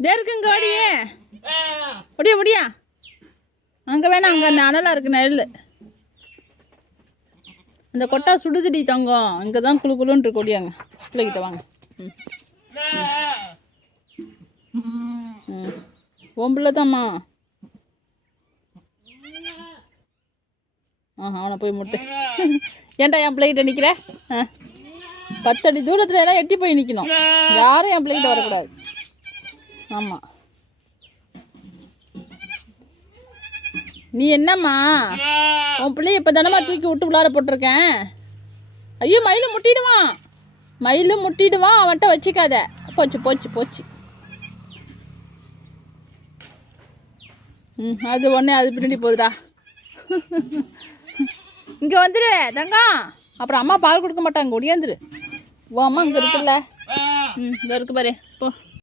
இதே இருக்குங்க ஓடியே ஒடியா ஒடியா. அங்கே வேணாம், அங்கே அனலாக இருக்கு நெல். அந்த கொட்டா சுடுதுடி தங்கம். இங்கே தான் குழு குழுன்னு இருக்கு. ஒடியாங்க பிள்ளைகிட்ட வாங்க. உன் பிள்ளை தாம்மா. அவனை போய் முட்டு. ஏன்டா என் பிள்ளைகிட்ட நிற்கிற? 10 அடி தூரத்துல எல்லாம் எட்டி போய் நிற்கணும். யாரும் என் பிள்ளைகிட்ட வரக்கூடாது. ஆமாம். நீ என்னம்மா உன் பிள்ளைய இப்போ தானம்மா தூக்கி விட்டு விளாட போட்டிருக்கேன். ஐயோ மயிலும் முட்டிடுவான், மயிலும் முட்டிடுவான். அவன்கிட்ட வச்சுக்காத. போச்சு போச்சு போச்சு. அது ஒன்றே அது பின்னாடி போகுதுடா. இங்கே வந்துடு தங்கம். அப்புறம் அம்மா பால் கொடுக்க மாட்டாங்க. ஒடியாந்துரு. ஓ அம்மா இங்கே இருக்குல்ல. இங்கே இருக்கு பாரு. போ.